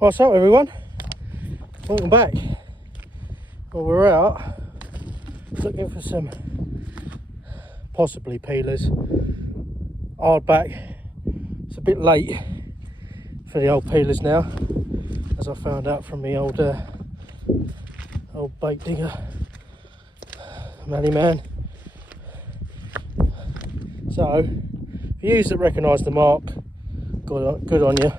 What's up, everyone? Welcome back. Well, we're out looking for some possibly peelers. Hardback. It's a bit late for the old peelers now, as I found out from the old bait digger, Manny Man. So, for you that recognise the mark, good on you.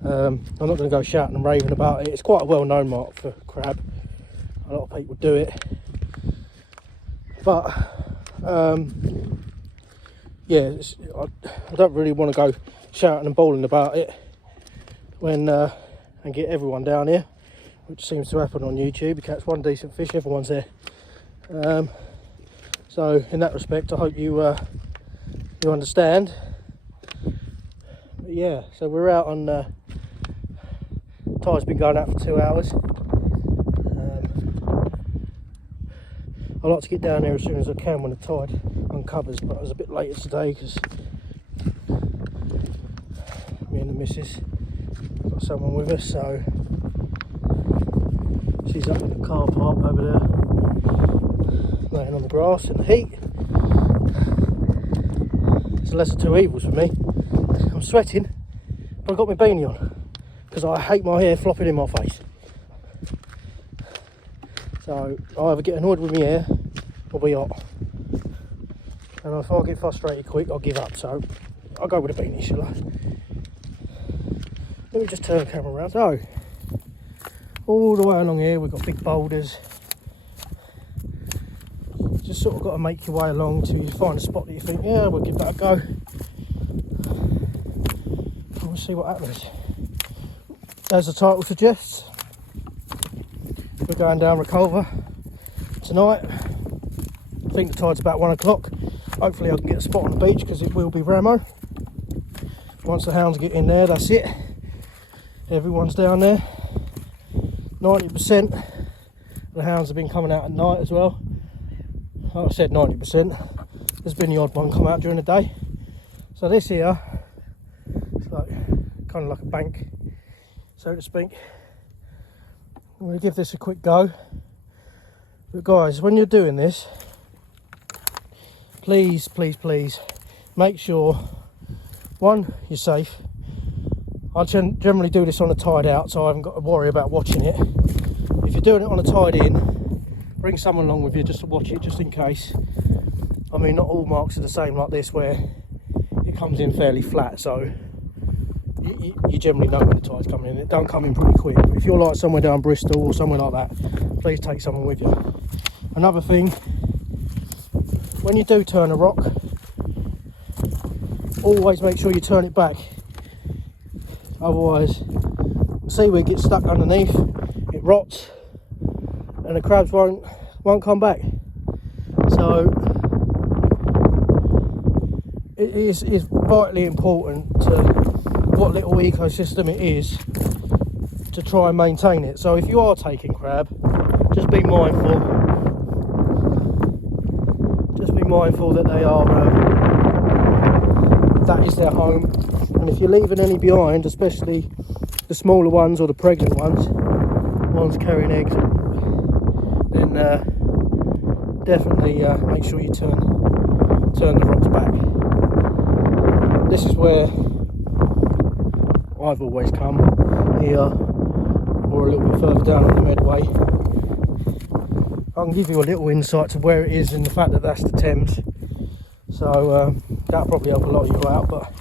I'm not going to go shouting and raving about it. It's quite a well-known mark for crab. A lot of people do it, but yeah, I don't really want to go shouting and bawling about it when and get everyone down here, which seems to happen on YouTube. You catch one decent fish, everyone's there. So in that respect, I hope you understand. But yeah, so we're out on tide's been going out for 2 hours. I like to get down there as soon as I can when the tide uncovers, but I was a bit later today because me and the missus got someone with us, so she's up in the car park over there, laying on the grass in the heat. It's the lesser two evils for me. I'm sweating, but I've got my beanie on because I hate my hair flopping in my face. So I either get annoyed with my hair or be hot. And if I get frustrated quick, I'll give up. So I'll go with a beanie, shall I? Let me just turn the camera around. So all the way along here we've got big boulders. Just sort of got to make your way along till you find a spot that you think, yeah, we'll give that a go. And we'll see what happens. As the title suggests, we're going down reculver tonight. I think the tide's about 1 o'clock. Hopefully I can get a spot on the beach because it will be Ramo. Once the hounds get in there, that's it. Everyone's down there. 90% of the hounds have been coming out at night as well. Like I said, 90%. There's been the odd one come out during the day. So this here, it's like kind of like a bank, so to speak. I'm going to give this a quick go. But guys, when you're doing this, please make sure, one, you're safe. I generally do this on a tide out, so I haven't got to worry about watching it. If you're doing it on a tide in, bring someone along with you just to watch it, just in case. I mean, not all marks are the same like this, where it comes in fairly flat, so you generally know when the tide's coming in. It don't come in pretty quick. But if you're like somewhere down Bristol or somewhere like that, please take someone with you. Another thing, when you do turn a rock, always make sure you turn it back. Otherwise, seaweed gets stuck underneath, it rots, and the crabs won't come back. So it is vitally important to what little ecosystem it is to try and maintain it. So if you are taking crab, just be mindful that they are that is their home. And if you're leaving any behind, especially the smaller ones or the pregnant ones carrying eggs, then definitely make sure you turn the rocks back. This is where I've always come, here or a little bit further down on the Medway. I can give you a little insight to where it is and the fact that that's the Thames, so that'll probably help a lot of you out. But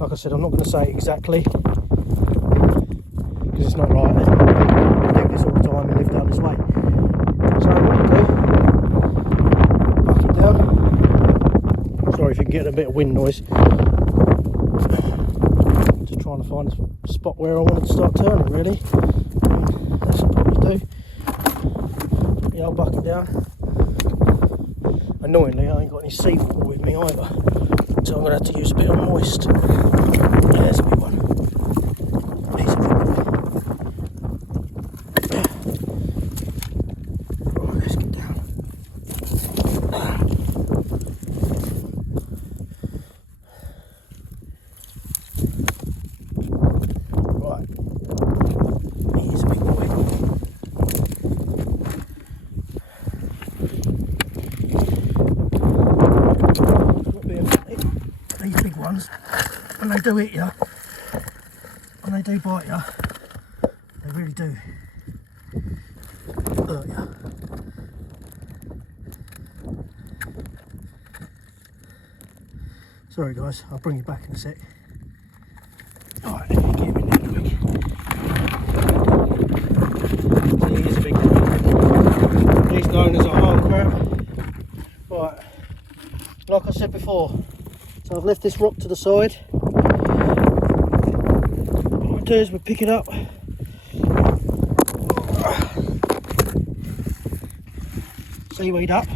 like I said, I'm not going to say it exactly because it's not right. I do this all the time and live down this way. So what we do, buck it down. Sorry if you can get a bit of wind noise. Just trying to find a spot where I wanted to start turning, really. That's what I probably do. Yeah, I'll buck it down. Annoyingly, I ain't got any seawater with me either, so I'm going to have to use a bit of moist. Yeah, there's a big one. He's a big boy. Right, let's get down. Right, and they do hit you, and they do bite you, they really do hurt you. Sorry guys, I'll bring you back in a sec. Alright, get him in there quick. He is a big one. He's known as a hard crab. Right, like I said before, so I've left this rock to the side. What we do is we pick it up, seaweed up.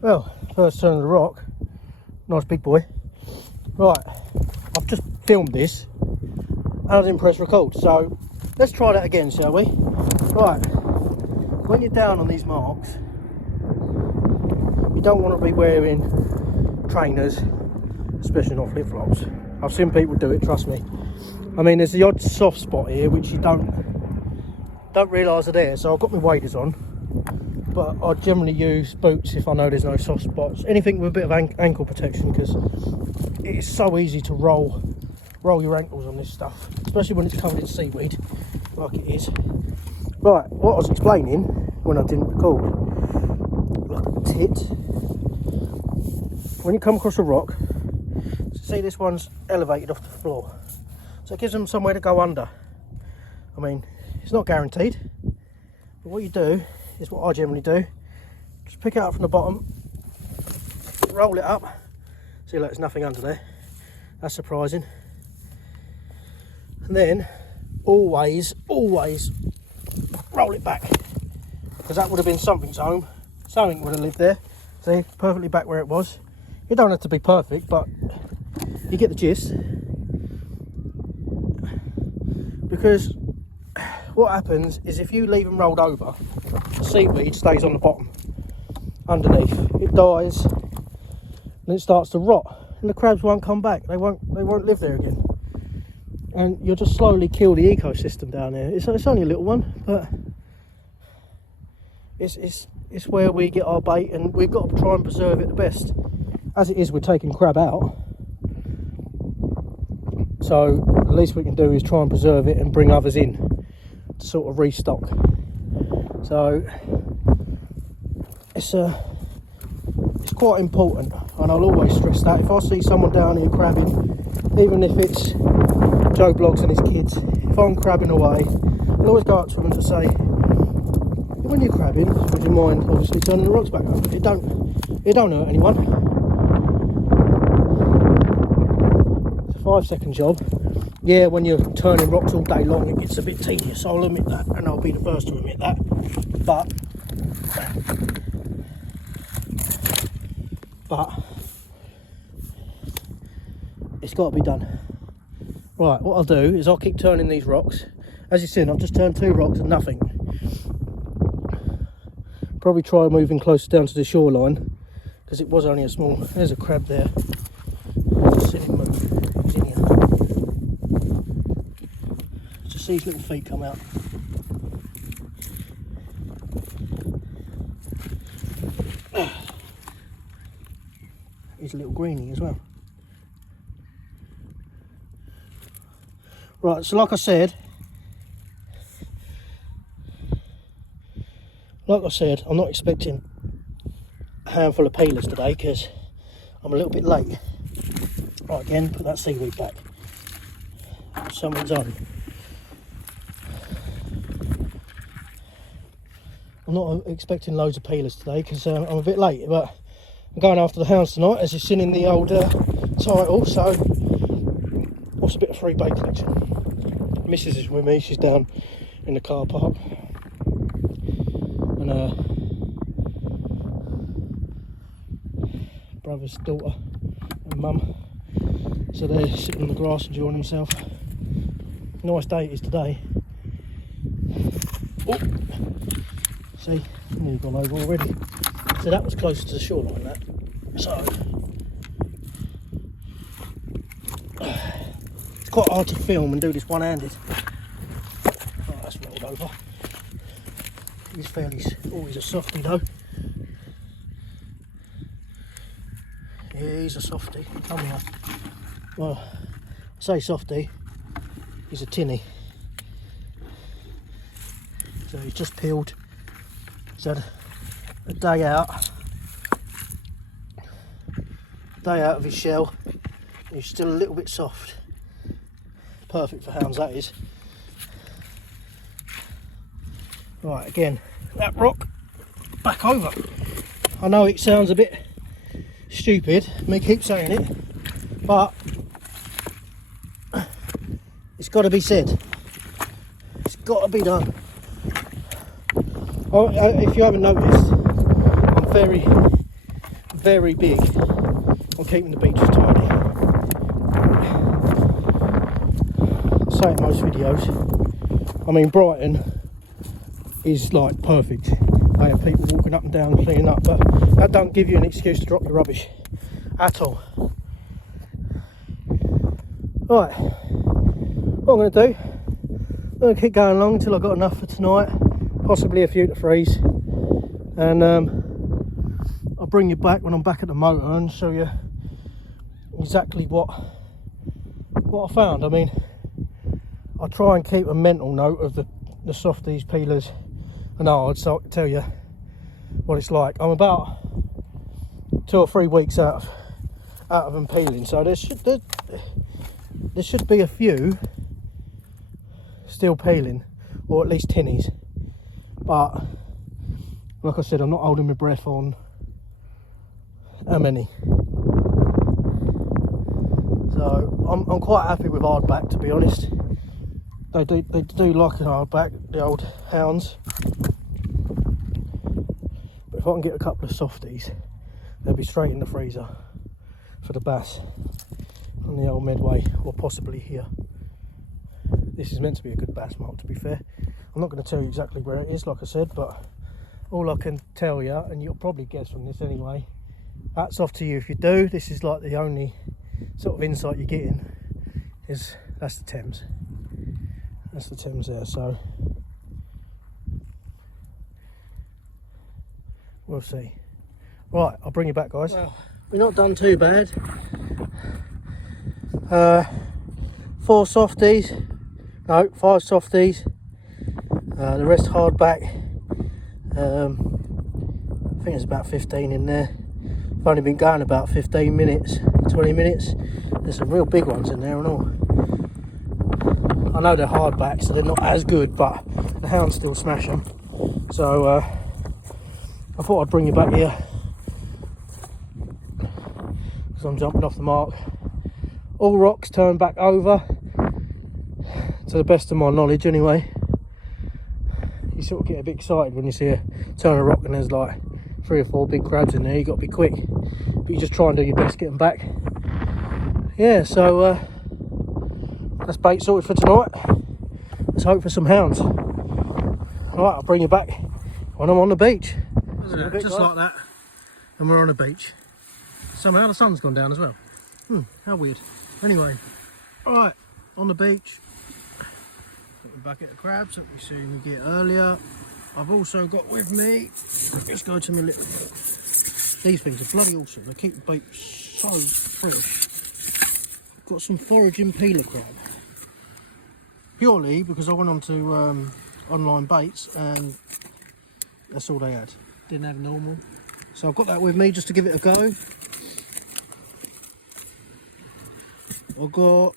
Well, first turn of the rock, nice big boy. Right, I've just filmed this and I didn't press record, so let's try that again, shall we? Right, when you're down on these marks, you don't want to be wearing trainers, especially not flip-flops. I've seen people do it, trust me. I mean, there's the odd soft spot here which you don't realise are there, so I've got my waders on, but I generally use boots if I know there's no soft spots. Anything with a bit of ankle protection, because it is so easy to roll your ankles on this stuff, especially when it's covered in seaweed like it is. Right, what I was explaining when I didn't record, like a tit, when you come across a rock, see this one's elevated off the floor, so it gives them somewhere to go under. I mean, it's not guaranteed, but what you do is what I generally do, just pick it up from the bottom, roll it up, see, look, there's nothing under there, that's surprising, and then always roll it back, because that would have been something's home, something would have lived there. See, perfectly back where it was. You don't have to be perfect, but you get the gist, because what happens is if you leave them rolled over, the seaweed stays on the bottom underneath, it dies and it starts to rot, and the crabs won't come back, they won't live there again, and you'll just slowly kill the ecosystem down there. It's only a little one, but it's where we get our bait, and we've got to try and preserve it the best. As it is, we're taking crab out, so the least we can do is try and preserve it and bring others in to sort of restock. So it's quite important, and I'll always stress that if I see someone down here crabbing, even if it's Joe Blogs and his kids, if I'm crabbing away, I'll always go up to them and just say, when you're crabbing, would you mind obviously turning the rocks back over? It don't hurt anyone. It's a 5-second job. Yeah, when you're turning rocks all day long, it gets a bit tedious, I'll admit that, and I'll be the first to admit that, but it's got to be done. Right, what I'll do is I'll keep turning these rocks. As you've seen, I've just turned 2 rocks and nothing. Probably try moving closer down to the shoreline, because it was only a small, there's a crab there. Just see him move. He's in here. Just see his little feet come out. He's a little greenie as well. Right, so like I said, I'm not expecting a handful of peelers today because I'm a little bit late. Right, again, put that seaweed back. Something's on. I'm not expecting loads of peelers today because I'm a bit late, but I'm going after the hounds tonight, as you've seen in the old title, so what's a bit of free bait collection? Mrs is with me, she's down in the car park, and brother's daughter and mum, so they're sitting on the grass enjoying themselves. Nice day it is today. Oh, see, nearly gone over already. So that was closer to the shoreline, that. So it's quite hard to film and do this one-handed. Oh, that's rolled over. He's fairly, oh, he's a softie though. Yeah, he's a softie. Come here. Well, say softy, he's a tinny. So he's just peeled. He's had a day out of his shell. He's still a little bit soft. Perfect for hounds, that is. Right, again, that rock back over. I know it sounds a bit stupid, me keep saying it, but it's got to be said. It's got to be done. Oh, if you haven't noticed, I'm very, very big on keeping the beaches tidy. I say it in most videos. I mean, Brighton is like perfect. I have people walking up and down and cleaning up, but that don't give you an excuse to drop your rubbish at all. Right, what I'm going to do, I'm going to keep going along until I've got enough for tonight, possibly a few to freeze, and I'll bring you back when I'm back at the motor and show you exactly what I found. I mean, I try and keep a mental note of the softies, peelers and hards, so I can tell you what it's like. I'm about 2 or 3 weeks out of them peeling, so there should be a few still peeling, or at least tinnies. But like I said, I'm not holding my breath on how many. So I'm quite happy with hardback, to be honest. They do like a hardback, the old hounds. But if I can get a couple of softies, they'll be straight in the freezer for the bass on the old Medway, or possibly here. This is meant to be a good bass mark, to be fair. I'm not going to tell you exactly where it is, like I said, but all I can tell you, and you'll probably guess from this anyway, hats off to you if you do. This is like the only sort of insight you're getting, is that's the Thames. That's the Thames there, so we'll see. Right, I'll bring you back, guys. Well, we're not done too bad. 4 softies, no, 5 softies, the rest hardback. I think there's about 15 in there. I've only been going about 15 minutes, 20 minutes. There's some real big ones in there and all. I know they're hardback, so they're not as good, but the hounds still smash them. So I thought I'd bring you back here, because I'm jumping off the mark. All rocks turn back over, to the best of my knowledge anyway. You sort of get a bit excited when you see a turn a rock and there's like 3 or 4 big crabs in there. You got to be quick, but you just try and do your best to get them back. Yeah, so that's bait sorted for tonight. Let's hope for some hounds. Alright, I'll bring you back when I'm on the beach. Just like that, and we're on a beach. Somehow the sun's gone down as well. How weird. Anyway, alright, on the beach. Got the bucket of crabs that we seen we get earlier. I've also got with me, let's go to my little, these things are bloody awesome. They keep the bait so fresh. Got some foraging peeler crab. Purely because I went on to online baits and that's all they had. Didn't have normal. So I've got that with me just to give it a go. I've got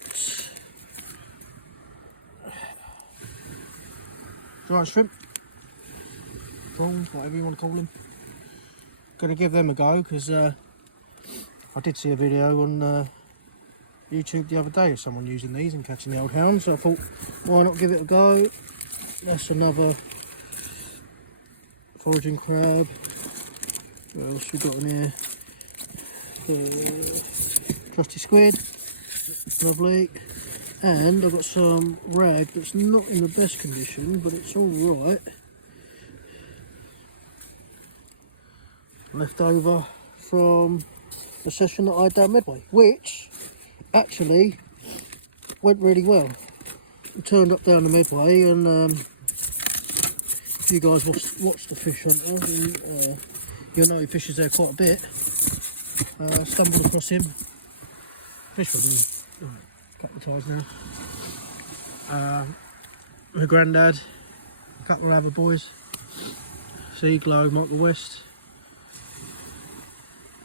giant shrimp, prawns, whatever you want to call them. Gonna give them a go because I did see a video on YouTube the other day of someone using these and catching the old hounds, so I thought, why not give it a go. That's another foraging crab. What else we got in here? Trusty squid, lovely. And I've got some rag that's not in the best condition, but it's all right. Left over from the session that I had down Medway, which actually went really well. We turned up down the Medway, and if you guys watch the fish hunter, you'll know he fishes there quite a bit. Stumbled across him. Fish for him. a couple of times now. My granddad, a couple of other boys, Sea Glow, Michael West,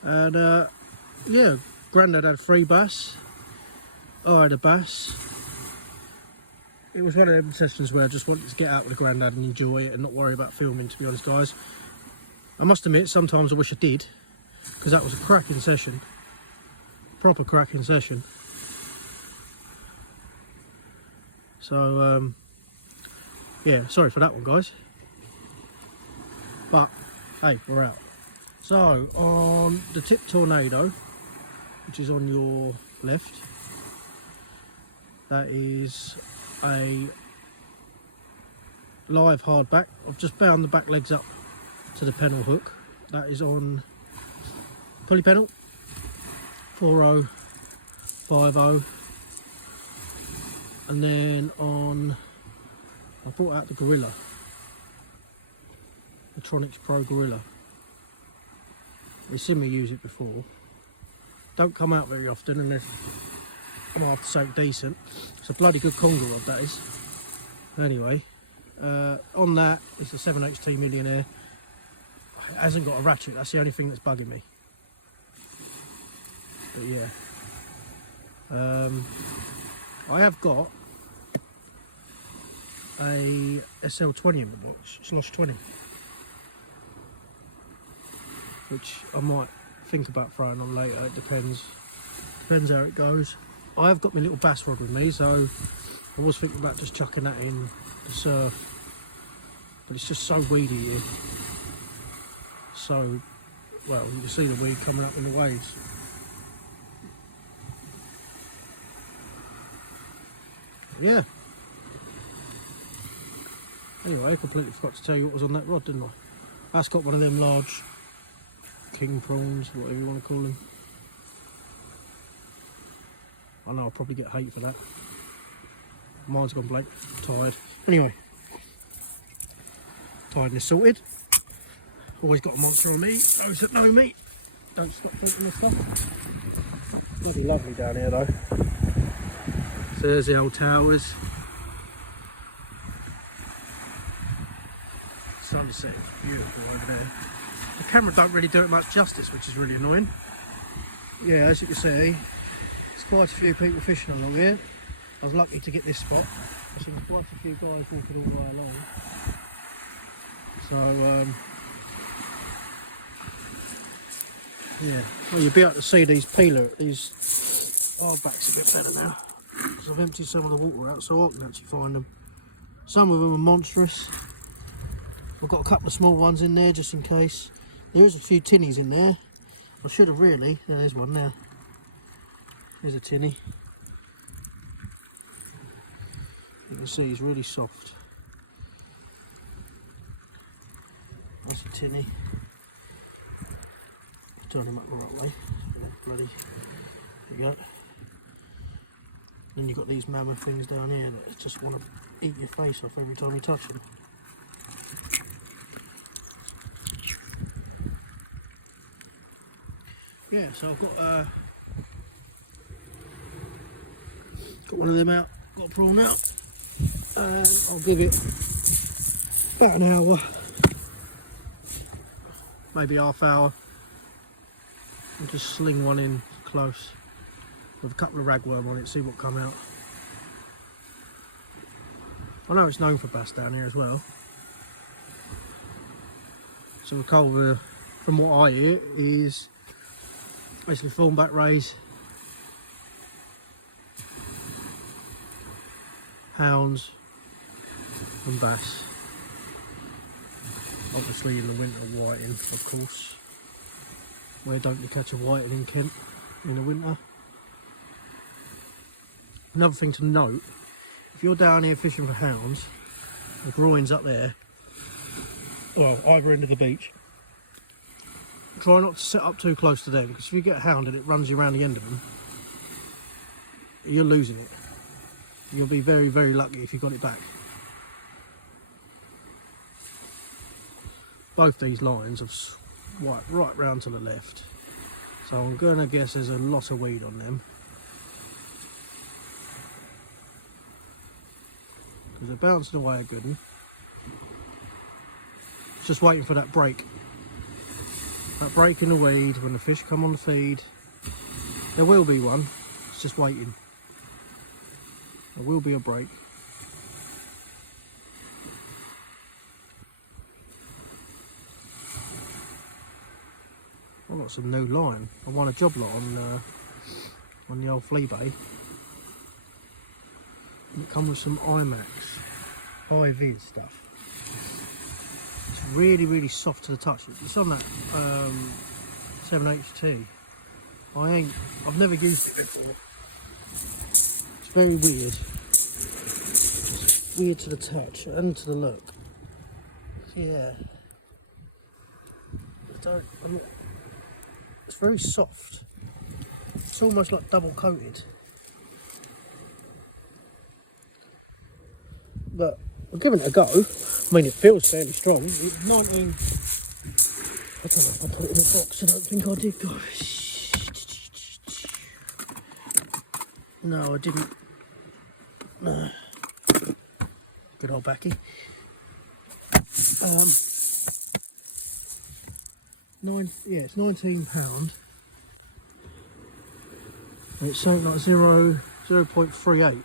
and yeah, granddad had 3 bass, I had a bass. It was one of them sessions where I just wanted to get out with the granddad and enjoy it and not worry about filming, to be honest guys. I must admit, sometimes I wish I did, because that was a cracking session, proper cracking session. So yeah, sorry for that one guys, but hey, we're out. So on the tip tornado, which is on your left, that is a live hardback. I've just bound the back legs up to the pennel hook. That is on pulley pennel 4050, and then on, I brought out the Gorilla, the Tronics Pro Gorilla. You've seen me use it before. Don't come out very often unless I'm after something decent. It's a bloody good conger rod, that is. Anyway, on that is the 7HT Millionaire. It hasn't got a ratchet, that's the only thing that's bugging me. But yeah, I have got a SL20 in the watch, Slosh 20, which I might think about throwing on later. It depends how it goes. I have got my little bass rod with me, so I was thinking about just chucking that in the surf, but it's just so weedy here. So, well, you can see the weed coming up in the waves. Yeah. Anyway, I completely forgot to tell you what was on that rod, didn't I? That's got one of them large king prawns, whatever you want to call them. I know I'll probably get hate for that. Mine's gone blank, tired. Anyway, tiredness sorted. Always got a monster on me. Those that know me don't stop drinking this stuff. Bloody lovely down here though. So there's the old towers. Sunset is beautiful over there. The camera don't really do it much justice, which is really annoying. Yeah, as you can see, there's quite a few people fishing along here. I was lucky to get this spot. I've seen quite a few guys walking all the way along. So, yeah, well, you'll be able to see these hardbacks a bit better now. Because I've emptied some of the water out so I can actually find them. Some of them are monstrous. I've got a couple of small ones in there just in case. There is a few tinnies in there. I should have really. Yeah, there's one there. There's a tinny. You can see he's really soft. That's a tinny. Turn him up the right way. Bloody. There you go. Then you've got these mammoth things down here that just want to eat your face off every time you touch them. Yeah, so I've got one of them out, got a prawn out, and I'll give it about an hour, maybe half hour, and just sling one in close with a couple of ragworm on it, see what come out. I know it's known for bass down here as well. So the reculver, from what I hear, is basically thornback rays, hounds and bass. Obviously in the winter whiting, of course. Where don't you catch a whiting in Kent in the winter? Another thing to note, if you're down here fishing for hounds, the groins up there, well, either end of the beach, try not to set up too close to them, because if you get a hound and it runs you around the end of them, you're losing it. You'll be very, very lucky if you got it back. Both these lines have swiped right round to the left, so I'm going to guess there's a lot of weed on them. because they're bouncing away a good one. Just waiting for that break. That break in the weed when the fish come on the feed. There will be one, it's just waiting. There will be a break. I've got some new line. I won a job lot on the old flea bay. And it comes with some IMAX, high vis stuff. It's really, really soft to the touch. It's on that 7HT. I've never used it before. It's very weird. It's weird to the touch and to the look. Yeah. It's very soft. It's almost like double coated. But we're giving it a go. I mean, it feels fairly strong. It's 19. I don't know if I put it in a box. I don't think I did, guys. No, I didn't. No. Good old backy. It's £19. And it's something like 0.38,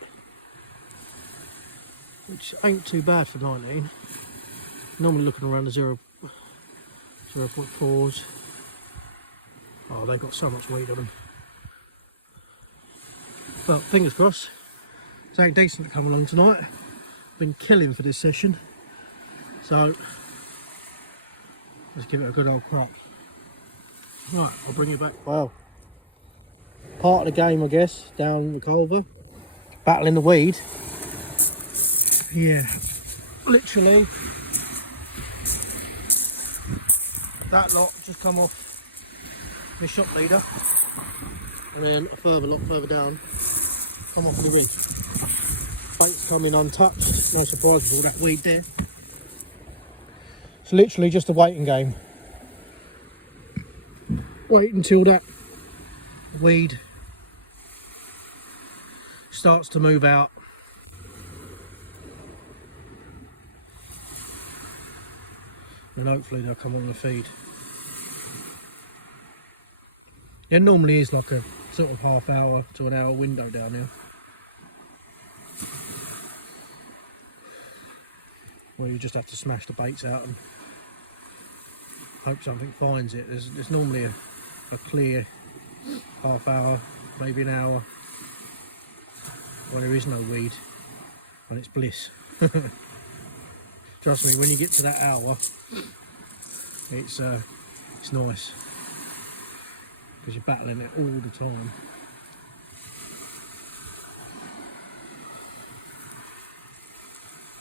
which ain't too bad for 19. Normally looking around the 0.4s. Oh, they've got so much weight on them. But fingers crossed, something decent to come along tonight. Been killing for this session, so let's give it a good old crack. Right, I'll bring you back. Wow, part of the game, I guess, down the culver, battling the weed. Yeah, literally, that lot just come off the shop leader, and then a further lot further down come off the ridge. Bait's coming untouched, no surprise with all that weed there. It's literally just a waiting game. Wait until that weed starts to move out. And hopefully they'll come on the feed. There normally is like a sort of half hour to an hour window down here, where you just have to smash the baits out and hope something finds it. There's normally a clear half hour, maybe an hour, when there is no weed, and it's bliss. Trust me, when you get to that hour, it's nice, because you're battling it all the time.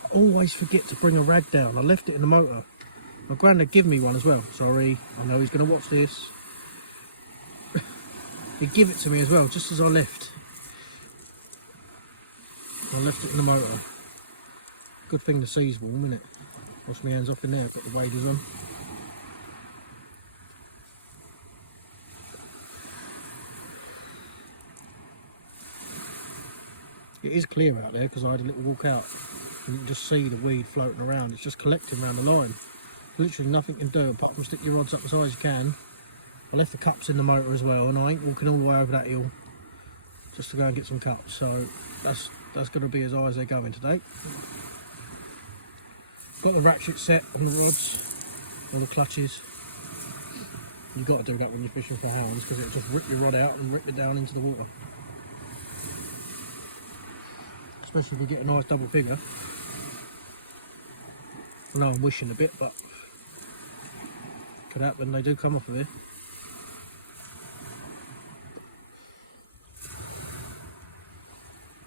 I always forget to bring a rag down. I left it in the motor. My granddad gave me one as well. Sorry, I know he's going to watch this. He gave it to me as well, just as I left. I left it in the motor. Good thing the sea's warm, isn't it? Wash my hands off in there, put the waders on. It is clear out there because I had a little walk out and you can just see the weed floating around. It's just collecting around the line. Literally nothing you can do apart from stick your rods up as high as you can. I left the cups in the motor as well, and I ain't walking all the way over that hill just to go and get some cups. So that's going to be as high as they're going today. Got the ratchet set on the rods, on the clutches. You've got to do that when you're fishing for hounds, because it'll just rip your rod out and rip it down into the water. Especially if you get a nice double figure. I know I'm wishing a bit, but could happen. They do come off of here.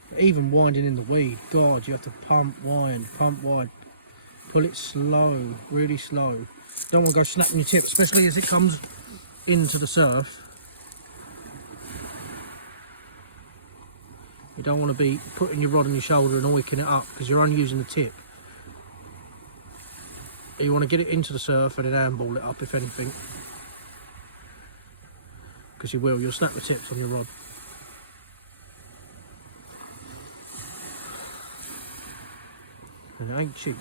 But even winding in the weed, God, you have to pump wide, pull it slow, really slow. Don't want to go snapping your tip, especially as it comes into the surf. You don't want to be putting your rod on your shoulder and wicking it up, because you're only using the tip. You want to get it into the surf and then handball it up, if anything, because you'll snap the tips on your rod. and it ain't cheap.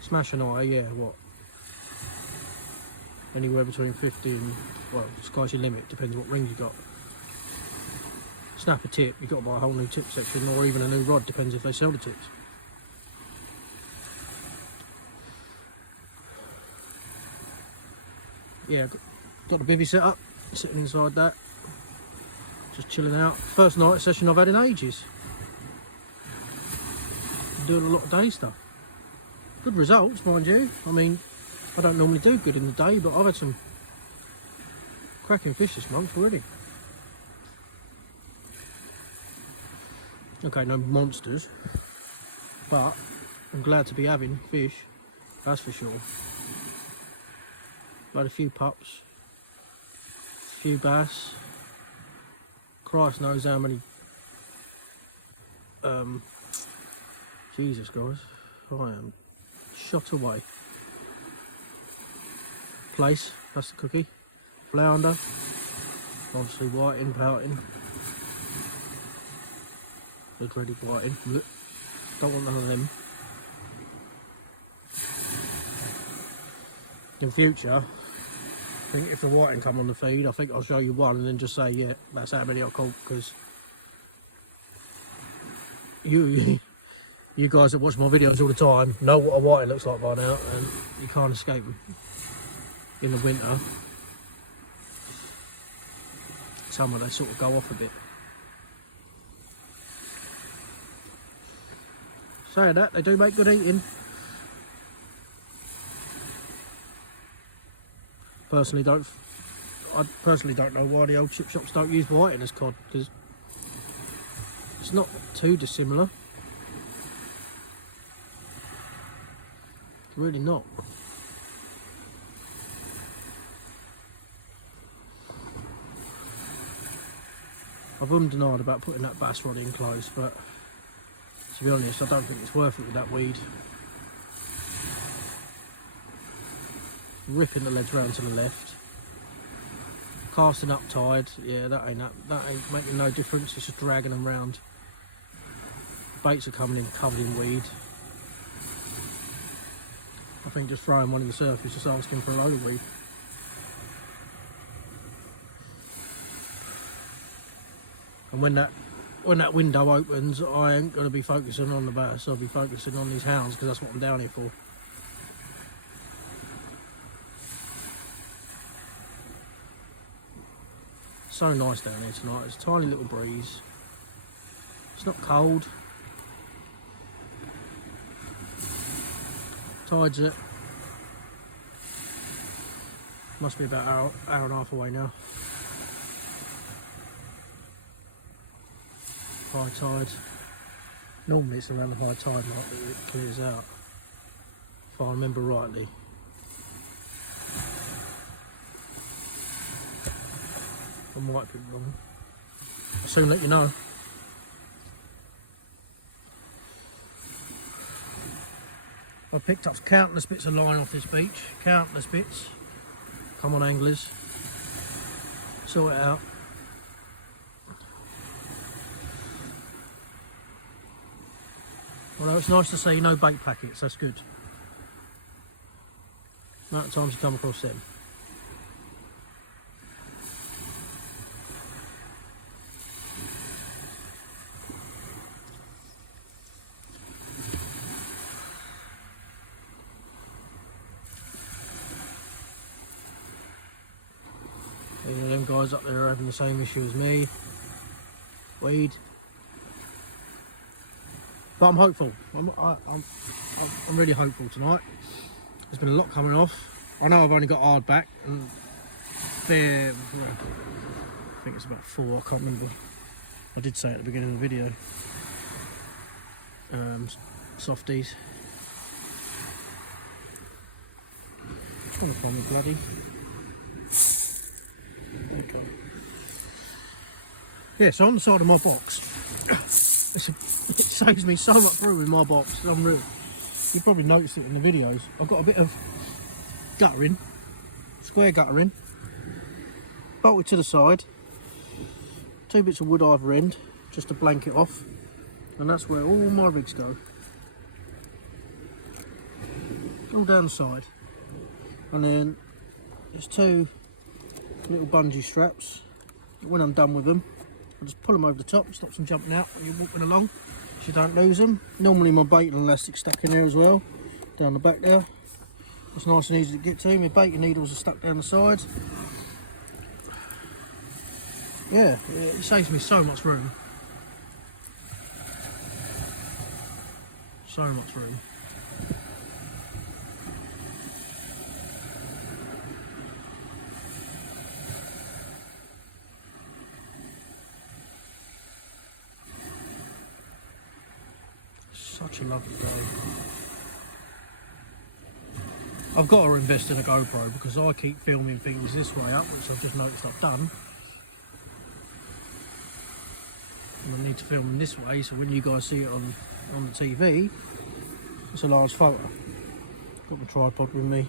Smash an eye, yeah, what? Anywhere between 50 and, well, sky's your limit, depends what ring you got. Snap a tip, you've got to buy a whole new tip section, or even a new rod, depends if they sell the tips. Yeah, got the bivvy set up, sitting inside that, just chilling out. First night session I've had in ages. I'm doing a lot of day stuff. Good results, mind you. I mean, I don't normally do good in the day, but I've had some cracking fish this month already. Okay, no monsters, but I'm glad to be having fish, that's for sure. Had a few pups, a few bass. Christ knows how many. Jesus, guys, I am shot away. Place, that's the cookie. Flounder, obviously whiting, pouting. They're ready whiting. Look, don't want none of them. In future, I think if the whiting come on the feed, I think I'll show you one and then just say, yeah, that's how many I caught, because you guys that watch my videos all the time know what a whiting looks like by now, and you can't escape them. In the winter, summer they sort of go off a bit. Saying that, they do make good eating. I personally don't know why the old chip shops don't use whiting as cod, because it's not too dissimilar. It's really not. I've denied about putting that bass rod in close, but to be honest, I don't think it's worth it with that weed. Ripping the leads round to the left. Casting up tide, yeah, that ain't making no difference, it's just dragging them round. Baits are coming in covered in weed. I think just throwing one in the surf is just asking for a load of weed. And when that window opens, I ain't going to be focusing on the bass, I'll be focusing on these hounds, because that's what I'm down here for. So nice down here tonight, it's a tiny little breeze. It's not cold. Tide's it. Must be about an hour and a half away now. High tide. Normally it's around the high tide mark that it clears out, if I remember rightly. I might be wrong. I'll soon let you know. I picked up countless bits of line off this beach, countless bits. Come on anglers, sort it out. Although it's nice to see no bait packets, that's good. Amount of times you come across them. Even them guys up there are having the same issue as me. Weed. But I'm hopeful. I'm really hopeful tonight. There's been a lot coming off. I know I've only got hard back, and they're, I think it's about 4. I can't remember. I did say at the beginning of the video. Softies. Trying to find me bloody. Okay. Yeah, so on the side of my box. It saves me so much room in my box, it's unreal. You probably noticed it in the videos. I've got a bit of guttering, square guttering, bolted to the side, 2 bits of wood either end, just to blank it off. and that's where all my rigs go. All down the side. And then there's two little bungee straps. When I'm done with them, I just pull them over the top, stops them jumping out when you're walking along, so you don't lose them. Normally my bait and elastic stuck in there as well, down the back there. It's nice and easy to get to. My baiting needles are stuck down the sides. Yeah, it saves me so much room. So much room. Such a lovely day. I've got to invest in a GoPro because I keep filming things this way up, which I've just noticed I've done. And I need to film them this way, so when you guys see it on the TV, it's a large photo. Got my tripod with me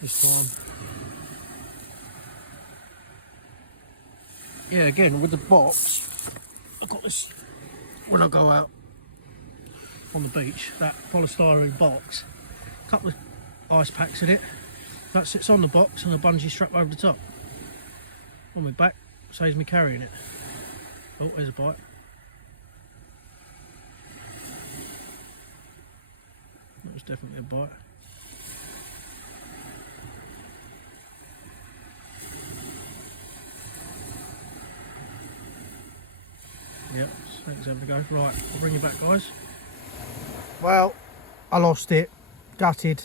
this time. Yeah, again, with the box, I've got this when I go out on the beach, that polystyrene box, a couple of ice packs in it, that sits on the box and a bungee strap over the top. On my back, saves me carrying it. Oh, there's a bite. That was definitely a bite. Yep, snake's having a go. Right, I'll bring you back, guys. Well, I lost it, gutted.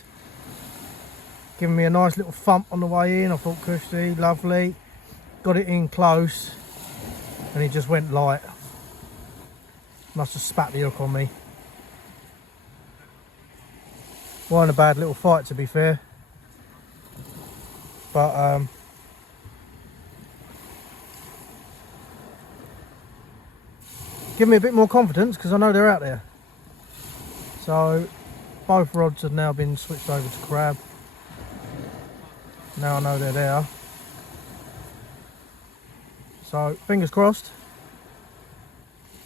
Giving me a nice little thump on the way in. I thought, cushy, lovely. Got it in close, and he just went light. Must have spat the hook on me. Wasn't a bad little fight, to be fair. But give me a bit more confidence because I know they're out there. So both rods have now been switched over to crab. Now I know they're there. So fingers crossed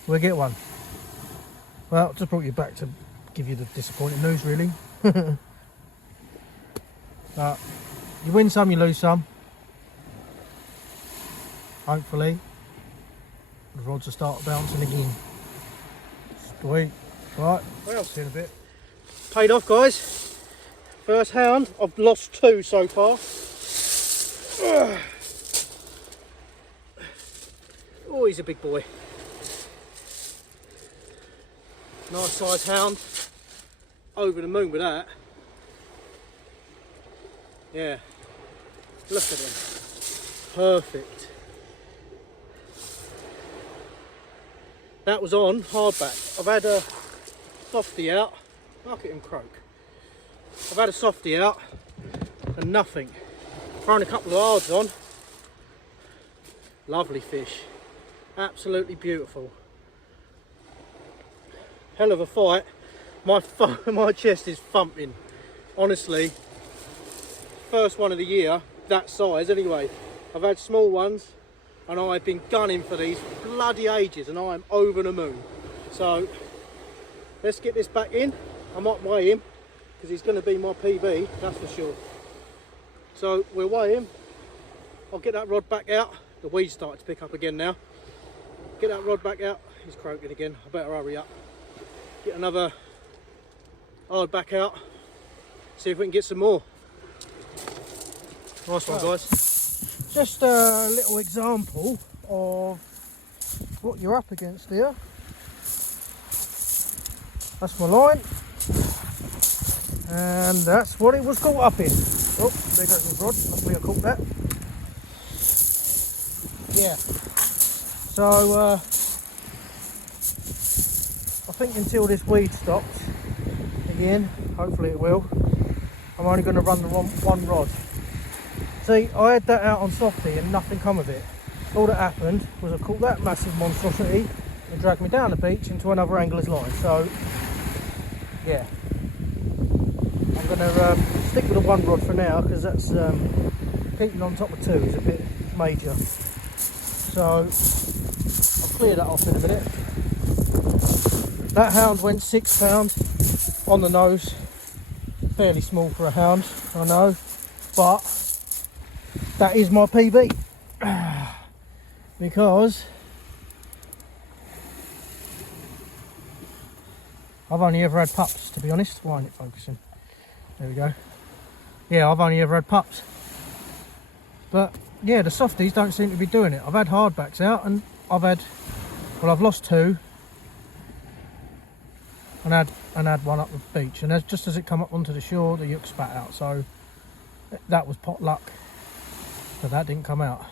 we'll get one. Well, just brought you back to give you the disappointing news, really. But you win some, you lose some. Hopefully the rods will start bouncing again. Sweet. Right, well, see you in a bit. Paid off, guys. First hound. I've lost two so far. Oh, he's a big boy. Nice size hound. Over the moon with that. Yeah. Look at him. Perfect. That was on hardback. I've had a softie out. Look at him croak. I've had a softie out and nothing. Thrown a couple of hards on. Lovely fish. Absolutely beautiful. Hell of a fight. My chest is thumping. Honestly, first one of the year, that size anyway. I've had small ones and I've been gunning for these bloody ages and I am over the moon. So let's get this back in. I might weigh him because he's going to be my PB, that's for sure. So we'll weigh him. I'll get that rod back out. The weeds started to pick up again now. Get that rod back out. He's croaking again. I better hurry up. Get another hard back out. See if we can get some more. Nice one, guys. Just a little example of what you're up against here. That's my line. And that's what it was caught up in. Oh, there goes his rod. Luckily I caught that. Yeah. So I think until this weed stops again, hopefully it will, I'm only going to run the one rod. See, I had that out on softie and nothing come of it. All that happened was I caught that massive monstrosity and dragged me down the beach into another angler's line. So yeah, I'm going to stick with the one rod for now because that's keeping on top of two is a bit major. So I'll clear that off in a minute. That hound went £6 on the nose. Fairly small for a hound, I know, but that is my PB because I've only ever had pups, to be honest. Why isn't it focusing? There we go. Yeah, I've only ever had pups. But yeah, the softies don't seem to be doing it. I've had hardbacks out and I've lost 2 and had one up the beach. And just as it come up onto the shore, the yook spat out. So that was pot luck, but that didn't come out.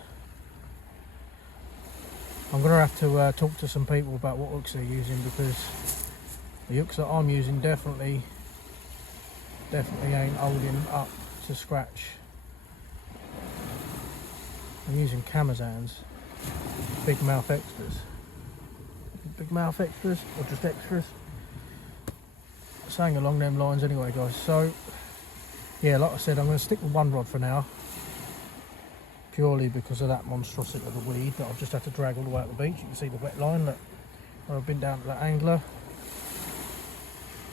I'm going to have to talk to some people about what hooks they're using, because the hooks that I'm using definitely ain't holding up to scratch. I'm using Camazans, big mouth extras. Big mouth extras or just extras? Saying along them lines anyway, guys. So yeah, like I said, I'm going to stick with one rod for now, purely because of that monstrosity of the weed that I've just had to drag all the way up the beach. You can see the wet line that I've been down to that angler.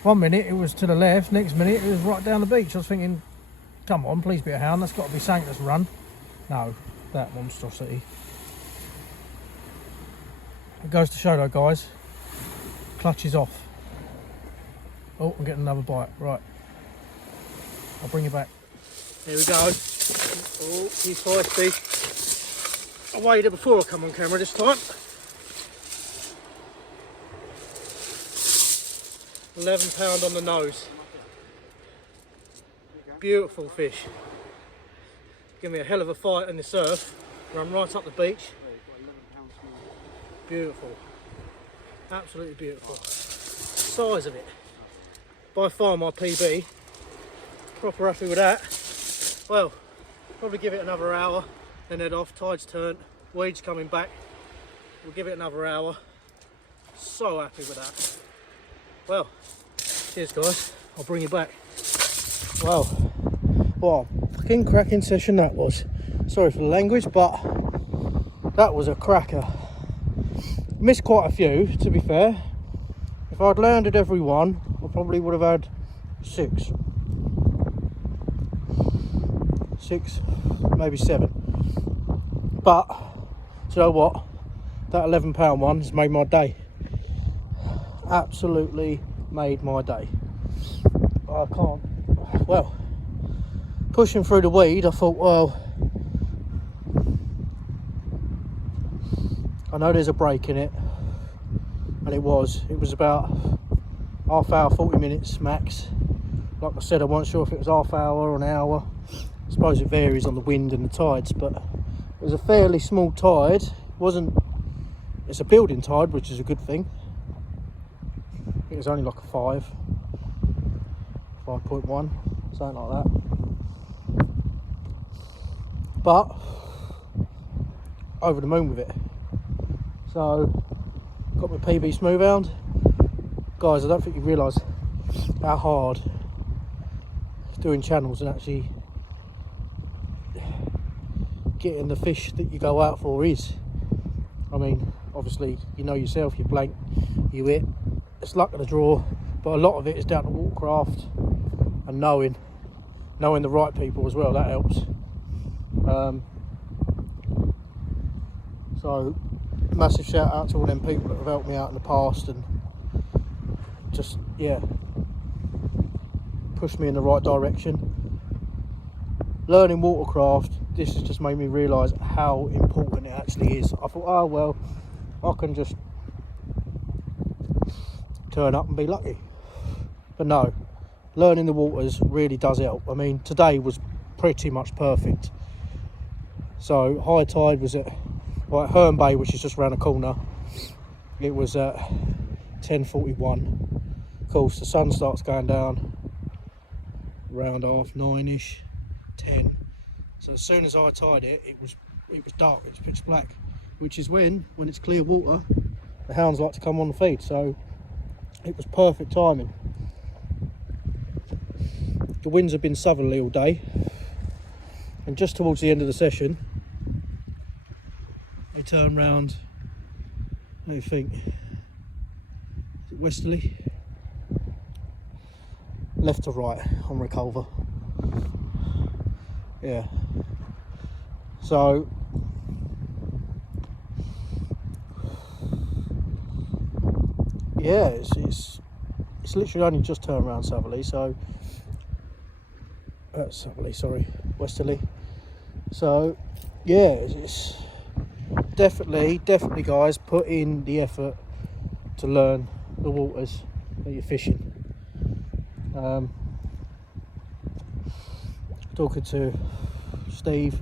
One minute it was to the left, next minute it was right down the beach. I was thinking, come on, please be a hound, that's got to be something that's run. No, that monstrosity. It goes to show though, guys, clutch is off. Oh, I'm getting another bite. Right, I'll bring you back. Here we go. Oh, he's feisty. I weighed it before I come on camera this time. 11 pound on the nose. Beautiful fish. Give me a hell of a fight in the surf. Run right up the beach. Beautiful. Absolutely beautiful. Size of it. By far my PB. Proper happy with that. Well, probably give it another hour, then head off. Tide's turned, weed's coming back. We'll give it another hour. So happy with that. Well, cheers guys, I'll bring you back. Well, what a fucking cracking session that was. Sorry for the language, but that was a cracker. Missed quite a few, to be fair. If I'd landed every one, I probably would have had 6, maybe 7. But, do you know what? That £11 one has made my day. Absolutely made my day. I can't, well, pushing through the weed, I thought, well, I know there's a break in it, and it was about half hour, 40 minutes max. Like I said, I wasn't sure if it was half hour or an hour. I suppose it varies on the wind and the tides, but it was a fairly small tide. It's a building tide, which is a good thing. It was only like a 5.1, something like that. But over the moon with it. So got my PB smooth hound. Guys, I don't think you realise how hard doing channels and actually getting the fish that you go out for is. I mean, obviously, you know yourself, you blank, you hit. It's luck of the draw, but a lot of it is down to watercraft and knowing the right people as well. That helps. So massive shout out to all them people that have helped me out in the past and just, yeah, pushed me in the right direction. Learning watercraft, this has just made me realise how important it actually is. I thought, oh well, I can just turn up and be lucky. But no, learning the waters really does help. I mean, today was pretty much perfect. So high tide was at Herne Bay, which is just around the corner. It was at 10:41. Of course, the sun starts going down around 9:30ish, 10. So as soon as I tied it, it was dark. It was pitch black, which is when it's clear water, the hounds like to come on the feed. So it was perfect timing. The winds have been southerly all day, and just towards the end of the session, they turned round. Let me think. westerly, left to right on reculver. Yeah, so yeah, it's literally only just turned around southerly, so westerly. So yeah, it's definitely guys, put in the effort to learn the waters that you're fishing. Talking to Steve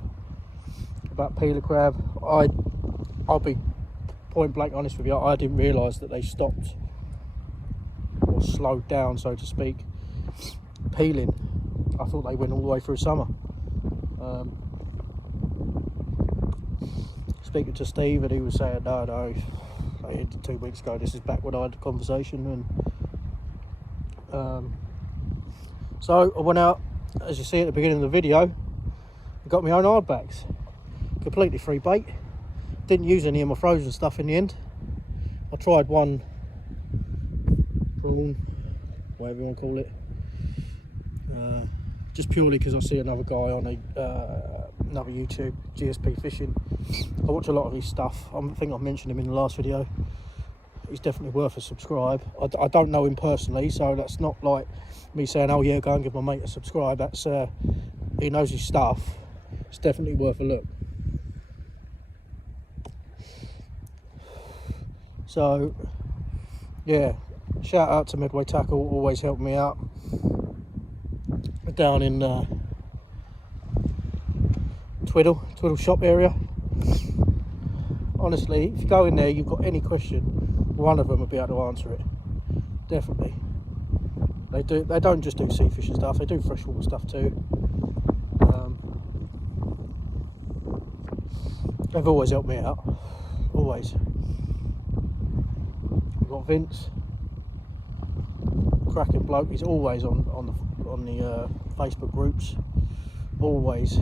about peeler crab, I'll be point blank honest with you, I didn't realise that they stopped or slowed down, so to speak, peeling. I thought they went all the way through summer. Speaking to Steve, and he was saying no, they ended 2 weeks ago. This is back when I had the conversation, and so I went out, as you see at the beginning of the video, and got my own hardbacks, completely free bait. Didn't use any of my frozen stuff in the end. I tried one prawn, whatever you want to call it, just purely because I see another guy on another YouTube, GSP Fishing. I watch a lot of his stuff. I think I mentioned him in the last video. He's definitely worth a subscribe. I don't know him personally, so that's not like me saying, oh yeah, go and give my mate a subscribe. That's he knows his stuff. It's definitely worth a look. So yeah, shout out to Midway Tackle, always helped me out down in Twiddle shop area. Honestly, if you go in there, you've got any question, one of them will be able to answer it. Definitely. They don't just do sea fishing stuff, they do freshwater stuff too. They've always helped me out, always. We've got Vince, cracking bloke. He's always on the Facebook groups, always.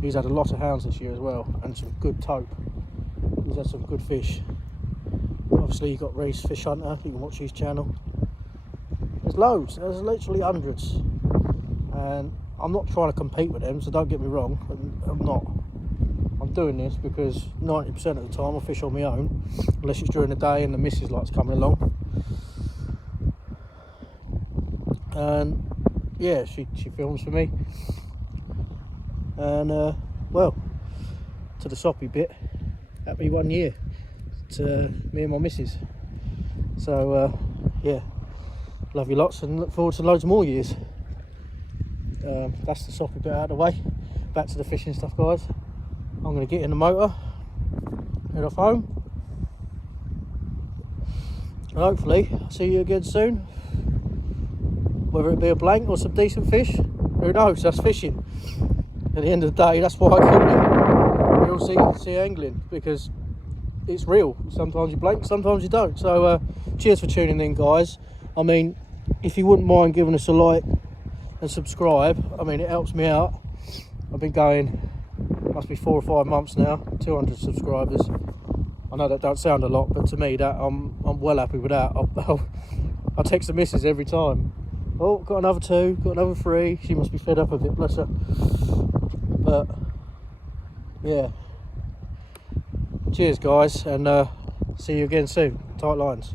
He's had a lot of hounds this year as well, and some good tope. He's had some good fish. Obviously you've got Reese Fish Hunter, you can watch his channel. There's loads, there's literally hundreds, and I'm not trying to compete with them, so don't get me wrong, I'm not. I'm doing this because 90% of the time I fish on my own, unless it's during the day and the missus likes coming along. And yeah, she films for me. And well, to the soppy bit, that'll be 1 year to me and my missus. So yeah, love you lots and look forward to loads more years. That's the soppy bit out of the way. Back to the fishing stuff, guys. I'm going to get in the motor, head off home, and hopefully I'll see you again soon. Whether it be a blank or some decent fish, who knows, that's fishing. At the end of the day, that's why I call it real sea angling, because it's real. Sometimes you blank, sometimes you don't. So cheers for tuning in, guys. I mean, if you wouldn't mind giving us a like and subscribe, I mean, it helps me out. I've been going, must be 4 or 5 months now, 200 subscribers. I know that don't sound a lot, but to me, that I'm well happy with that. I text the missus every time. Oh, got another 2, got another 3. She must be fed up a bit, bless her. But yeah, cheers guys, and see you again soon. Tight lines.